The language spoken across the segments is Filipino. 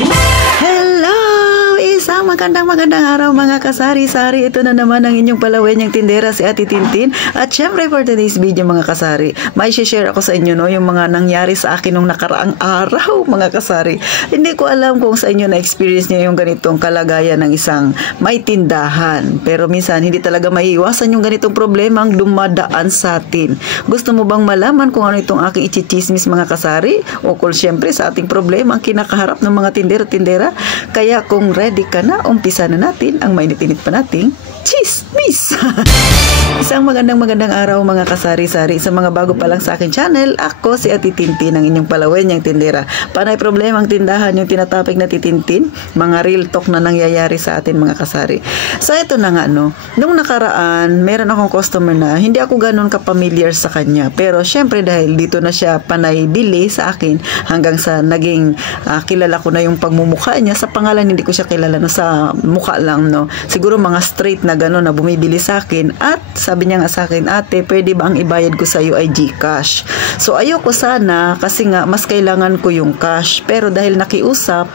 Hello! Isang magandang araw mga kasari-sari. Ito na naman ang inyong palawenyang tindera si Ate Tintin. At syempre for today's video mga kasari, may share ako sa inyo yung mga nangyari sa akin nung nakaraang araw mga kasari. Hindi ko alam kung sa inyo na-experience niyo yung ganitong kalagayan ng isang may tindahan. Pero minsan hindi talaga maiiwasan yung ganitong problema ang dumadaan sa atin. Gusto mo bang malaman kung ano itong aking ichichismis mga kasari? O kung syempre sa ating problema ang kinakaharap ng mga tindera-tindera? Kaya kung ready ka na, umpisa na natin ang mainit-init pa nating chismis. Isang magandang araw mga kasari-sari. Sa mga bago pa lang sa akin channel, ako si Ate Tintin, ang inyong palawenyang tindera. Panay problema ang tindahan, yung tinatapik na titintin, mga real talk na nangyayari sa atin mga kasari. So ito na nga nung nakaraan, meron akong customer na hindi ako ganun ka-familiar sa kanya. Pero syempre dahil dito na siya panay bili sa akin, hanggang sa naging kilala ko na yung pagmumukha niya. Sa pangalan hindi ko siya kilala, sa mukha lang siguro mga straight na gano'n na bumibili sa akin. At sabi niya nga sa akin, ate, pwede ba ang ibayad ko sa iyo ay GCash? So ayoko sana kasi nga mas kailangan ko yung cash. Pero dahil nakiusap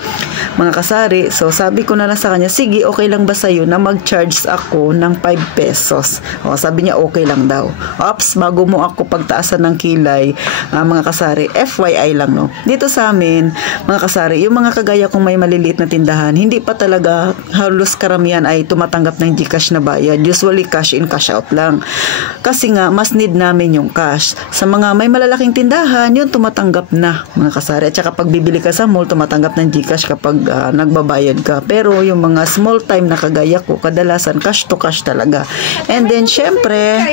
mga kasari, so sabi ko na lang sa kanya, sige, okay lang ba sa iyo na mag-charge ako ng 5 pesos? O, sabi niya okay lang daw. Ops, bago mo ako pagtaasan ng kilay, mga kasari, FYI lang dito sa amin mga kasari, yung mga kagaya kong may maliliit na tindahan, hindi pa talaga halos karamihan ay tumatanggap ng GCash na bayad. Usually cash in cash out lang. Kasi nga mas need namin yung cash. Sa mga may malalaking tindahan, yun tumatanggap na mga kasari. At saka pag bibili ka sa mall, tumatanggap ng GCash kapag nagbabayad ka. Pero yung mga small time na kagaya ko, kadalasan cash to cash talaga. And then syempre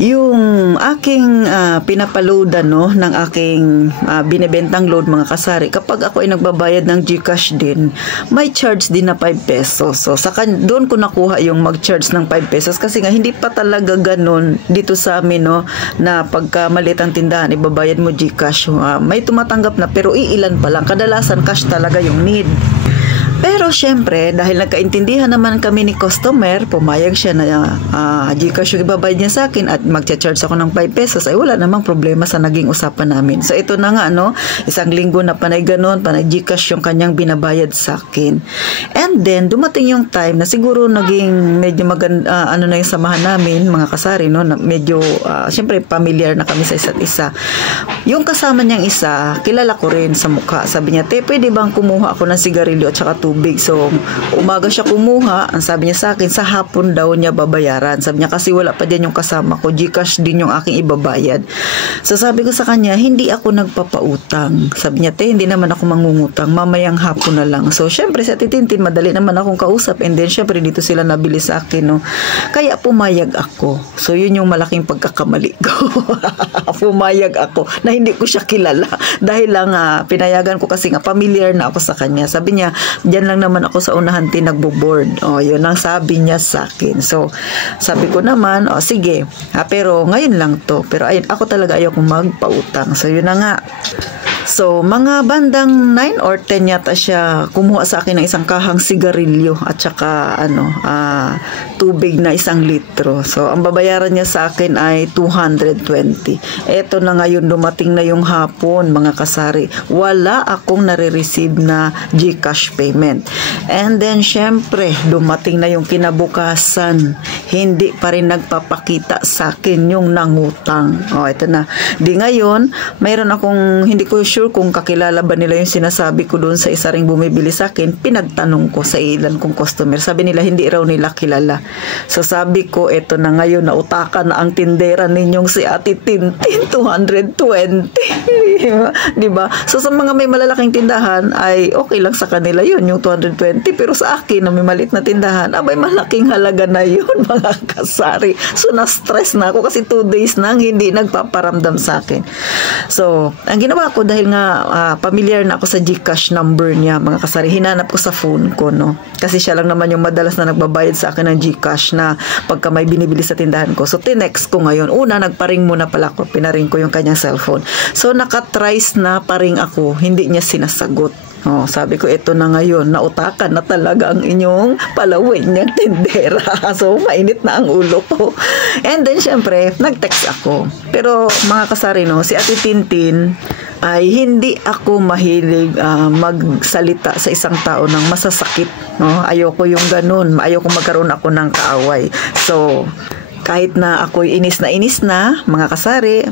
yung aking pinapaloadan ng aking binebentang load mga kasari, kapag ako ay nagbabayad ng GCash din, may charge din na 5 pesos. So doon ko nakuha yung mag-charge ng 5 pesos kasi nga hindi pa talaga ganun dito sa amin na pagka maliit ang tindahan ibabayad mo GCash. May tumatanggap na pero iilan pa lang, kadalasan cash talaga yung need. Pero syempre, dahil nagkaintindihan naman kami ni customer, pumayag siya na GCash yung ibabayad niya sa akin at magcha-charge ako ng 5 pesos, ay wala namang problema sa naging usapan namin. So ito na nga, isang linggo na panay ganun, panay GCash yung kanyang binabayad sa akin. And then, dumating yung time na siguro naging medyo maganda, na yung samahan namin, mga kasari, na medyo, syempre, familiar na kami sa isa't isa. Yung kasama niyang isa, kilala ko rin sa mukha. Sabi niya, te, pwede bang kumuha ako ng sigarilyo at saka tubig? So, umaga siya kumuha. Ang sabi niya sa akin, sa hapon daw niya babayaran. Sabi niya, kasi wala pa din yung kasama ko. GCash din yung aking ibabayad. So, sabi ko sa kanya, hindi ako nagpapautang. Sabi niya, te, hindi naman ako mangungutang. Mamayang hapon na lang. So, syempre, sa titintin, madali naman akong kausap. And then, syempre, dito sila nabili sa akin. Kaya, pumayag ako. So, yun yung malaking pagkakamali ko. Pumayag ako na hindi ko siya kilala. Dahil lang, pinayagan ko kasi nga, familiar na ako sa kanya. Sabi niya, diyan lang naman ako sa unahan nagbo-board. Yun ang sabi niya sa akin. So, sabi ko naman, sige. Pero ngayon lang to. Pero ayun, ako talaga ayaw kong magpautang. So, yun na nga. So, mga bandang 9 or 10 yata siya kumuha sa akin ng isang kahang sigarilyo at saka tubig na 1 litro. So, ang babayaran niya sa akin ay 220. Eto na ngayon, dumating na yung hapon, mga kasari. Wala akong nare-receive na GCash payment. And then, syempre, dumating na yung kinabukasan. Hindi pa rin nagpapakita sa akin yung nangutang. Ito na. Di ngayon, mayroon akong, hindi ko sure kung kakilala ba nila yung sinasabi ko doon sa isa ring bumibili sa akin. Pinagtanong ko sa ilan kong customer. Sabi nila, hindi raw nila kilala. So sabi ko, eto na ngayon, nautakan na ang tindera ninyong si Ate Tintin, 220. Diba? So sa mga may malalaking tindahan, ay okay lang sa kanila yun, yung 220. Pero sa akin, na may maliit na tindahan, abay malaking halaga na yun, mga kasari. So na-stress na ako kasi 2 days nang hindi nagpaparamdam sa akin. So, ang ginawa ko, dahil nga familiar na ako sa GCash number niya, mga kasari, hinanap ko sa phone ko, kasi siya lang naman yung madalas na nagbabayad sa akin ng GCash na pagka may binibili sa tindahan ko. So tinext ko ngayon, una nagparing muna pala ako, pinaring ko yung kanyang cellphone. So nakatrice na paring ako, hindi niya sinasagot. Sabi ko, ito na ngayon, nautakan na talaga ang inyong palawin niyang tindera. So, mainit na ang ulo ko. And then, syempre, nag-text ako. Pero, mga kasari, si Ate Tintin, ay hindi ako mahilig magsalita sa isang tao ng masasakit, no? Ayoko yung ganun, ayoko magkaroon ako ng kaaway. So kahit na ako'y inis na mga kasari,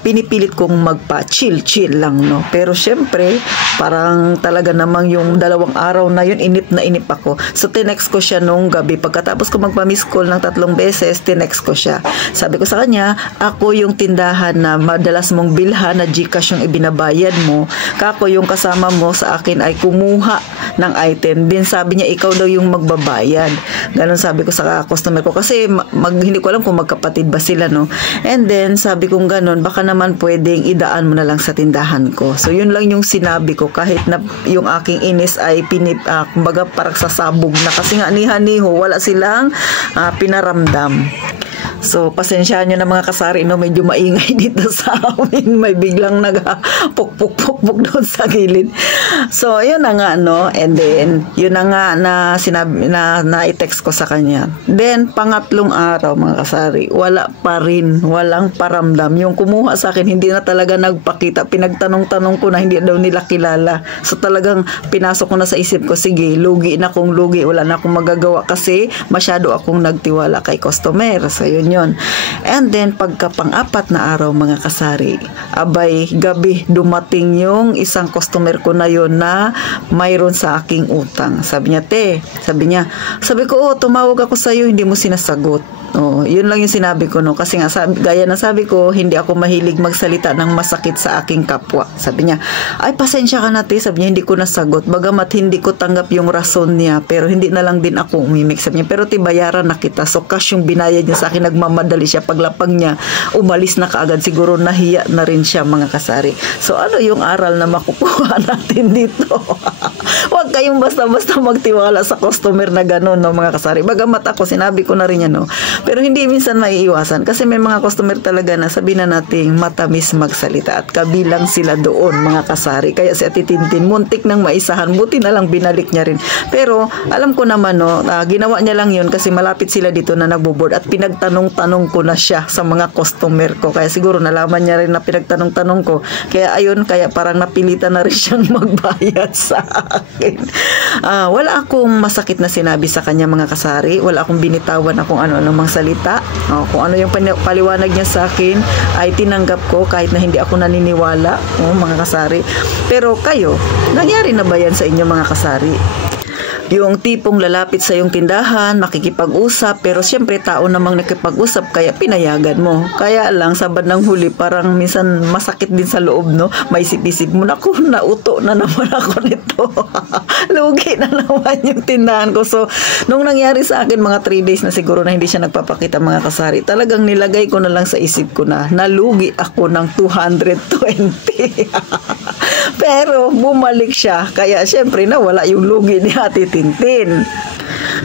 pinipilit kong magpa-chill lang, no? Pero syempre, parang talaga namang yung 2 araw na yun, inip na inip ako. So tinext ko siya nung gabi. Pagkatapos ko magpa-miss call ng 3 beses, tinext ko siya. Sabi ko sa kanya, ako yung tindahan na madalas mong bilhan na GCash yung ibinabayad mo. Kako yung kasama mo sa akin ay kumuha ng item. Din sabi niya, ikaw daw yung magbabayad. Ganon sabi ko sa customer ko. Kasi hindi ko alam kung magkapatid ba sila, no? And then, sabi kong ganon, baka naman pwedeng idaan mo na lang sa tindahan ko. So, yun lang yung sinabi ko. Kahit na yung aking inis ay kumbaga parang sasabog na. Kasi nga niho, wala silang pinaramdam. So, pasensyahan nyo na mga kasari, no? Medyo maingay dito sa amin. May biglang nagpuk-puk-puk doon sa gilid. So, yun na nga, no? And then, yun na nga na sinabi, na i-text ko sa kanya. Then, pangatlong araw, mga kasari, wala pa rin, walang paramdam. Yung kumuha sa akin, hindi na talaga nagpakita. Pinagtanong-tanong ko na hindi daw nila kilala. So, talagang pinasok ko na sa isip ko, sige, lugi na kung lugi. Wala na akong magagawa kasi masyado akong nagtiwala kay customer. So, yun. And then, pagka pang-4 na araw, mga kasari, abay, gabi, dumating yung isang customer ko na yun na mayroon sa aking utang. Sabi ko, tumawag ako sa'yo, hindi mo sinasagot. Yun lang yung sinabi ko, no? Kasi nga, gaya na sabi ko, hindi ako mahilig magsalita ng masakit sa aking kapwa. Sabi niya, ay, pasensya ka na, te. Sabi niya, hindi ko nasagot. Bagamat hindi ko tanggap yung rason niya, pero hindi na lang din ako umimik. Sabi niya, pero bayaran na kita. So, cash yung binayad niya sa akin, nagmamadali siya. Paglapag niya, umalis na kaagad. Siguro nahiya na rin siya, mga kasari. So, ano yung aral na makukuha natin dito? Huwag kayong basta-basta magtiwala sa customer na gano'n, no, mga kasari. Bagamat ako, sinabi ko na rin yan, no? Pero hindi minsan maiiwasan kasi may mga customer talaga na sabihin na nating matamis magsalita at kabilang sila doon, mga kasari. Kaya si Ate Tintin, muntik nang maisahan, buti na lang binalik niya rin. Pero alam ko naman, no, ginawa niya lang yun kasi malapit sila dito na nagbo-board at pinagtanong-tanong ko na siya sa mga customer ko. Kaya siguro nalaman niya rin na pinagtanong-tanong ko. Kaya ayun, kaya parang napilitan na rin siyang magbayad sa akin. Wala akong masakit na sinabi sa kanya, mga kasari. Wala akong binitawan na kung ano-ano mang salita. Kung ano yung paliwanag niya sa akin ay tinanggap ko kahit na hindi ako naniniwala, mga kasari. Pero kayo, nangyari na ba yan sa inyo, mga kasari? Yung tipong lalapit sa yung tindahan, makikipag-usap, pero siyempre tao namang nakipag-usap, kaya pinayagan mo. Kaya lang, sa bandang huli, parang minsan masakit din sa loob, no? May isip-isip mo, naku, nauto na naman ako nito. Lugi na naman yung tindahan ko. So, nung nangyari sa akin, mga 3 days na siguro na hindi siya nagpapakita, mga kasari, talagang nilagay ko na lang sa isip ko na nalugi ako ng 220. Pero, bumalik siya. Kaya, siyempre, nawala yung lugi ni Ate Tintin.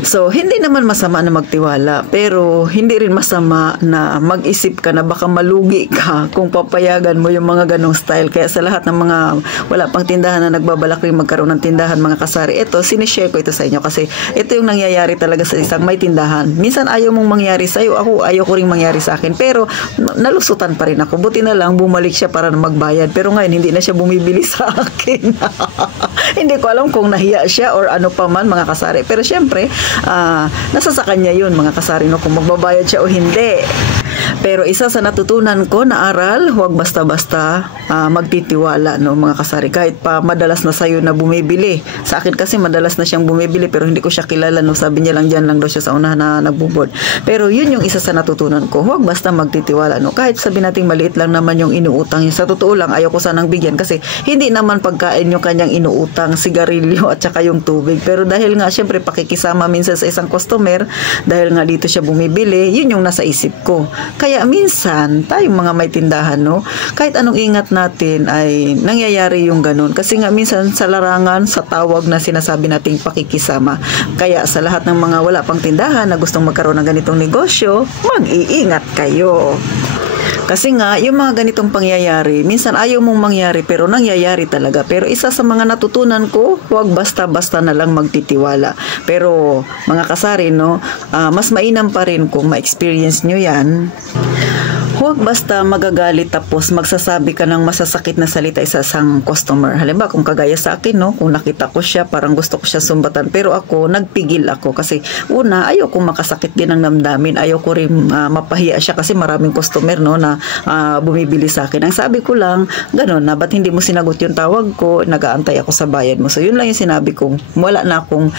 So, hindi naman masama na magtiwala, pero hindi rin masama na mag-isip ka na baka malugi ka kung papayagan mo yung mga ganong style. Kaya sa lahat ng mga wala pang tindahan na nagbabalak rin magkaroon ng tindahan, mga kasari, ito, sinishare ko ito sa inyo kasi ito yung nangyayari talaga sa isang may tindahan. Minsan ayaw mong mangyari sa'yo, ayaw ko rin mangyari sa akin, pero nalusutan pa rin ako. Buti na lang bumalik siya para magbayad, pero ngayon hindi na siya bumibili sa akin. Hindi ko alam kung nahiya siya or ano pa man, mga kasari, pero syempre nasa sa kanya yun, mga kasari, no, kung magbabayad siya o hindi. Pero isa sa natutunan ko na aral, huwag basta-basta magtitiwala, no, mga kasari, kahit pa madalas na sa'yo na bumibili. Sa akin kasi madalas na siyang bumibili pero hindi ko siya kilala, no, sabi niya lang dyan lang daw siya sa unahan na nagbubod. Pero yun yung isa sa natutunan ko, huwag basta magtitiwala, no, kahit sabi nating maliit lang naman yung inuutang niya. Sa totoo lang, ayaw ko sanang bigyan kasi hindi naman pagkain yung kanyang inuutang, sigarilyo at saka yung tubig. Pero dahil nga syempre pakikisama minsan sa isang customer, dahil nga dito siya bumibili, yun yung nasa isip ko. Kaya minsan, tayong mga may tindahan, no, kahit anong ingat natin ay nangyayari yung ganun. Kasi nga minsan sa larangan, sa tawag na sinasabi nating pakikisama. Kaya sa lahat ng mga wala pang tindahan na gustong magkaroon ng ganitong negosyo, mag-iingat kayo. Kasi nga, yung mga ganitong pangyayari, minsan ayaw mong mangyari pero nangyayari talaga. Pero isa sa mga natutunan ko, huwag basta-basta na lang magtitiwala. Pero mga kasari, no, mas mainam pa rin kung ma-experience nyo yan. Huwag basta magagalit tapos magsasabi ka ng masasakit na salita sa isang customer. Halimbawa, kung kagaya sa akin, no, kung nakita ko siya, parang gusto ko siya sumbatan. Pero ako, nagpigil ako kasi una, ayaw kong makasakit din ng damdamin. Ayaw ko rin mapahiya siya kasi maraming customer, no, na bumibili sa akin. Ang sabi ko lang, ganun na, ba't hindi mo sinagot yung tawag ko? Nag-aantay ako sa bayad mo. So, yun lang yung sinabi ko. Wala na akong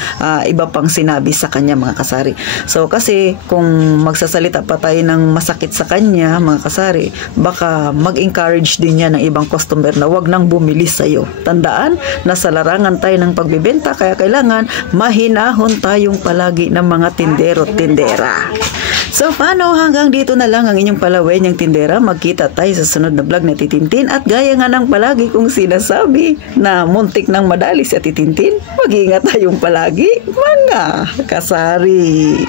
iba pang sinabi sa kanya, mga kasari. So, kasi kung magsasalita pa tayo ng masakit sa kanya, mga kasari, baka mag-encourage din niya ng ibang customer na wag nang bumili sa'yo. Tandaan, nasa larangan tayo ng pagbibenta, kaya kailangan mahinahon tayong palagi ng mga tindero at tindera. So, paano? Hanggang dito na lang ang inyong palaway niyang tindera. Magkita tayo sa sunod na vlog na Titintin. At gaya nga ng palagi kong sinasabi na muntik ng madali si Titintin, mag-iingat tayong palagi, mga kasari.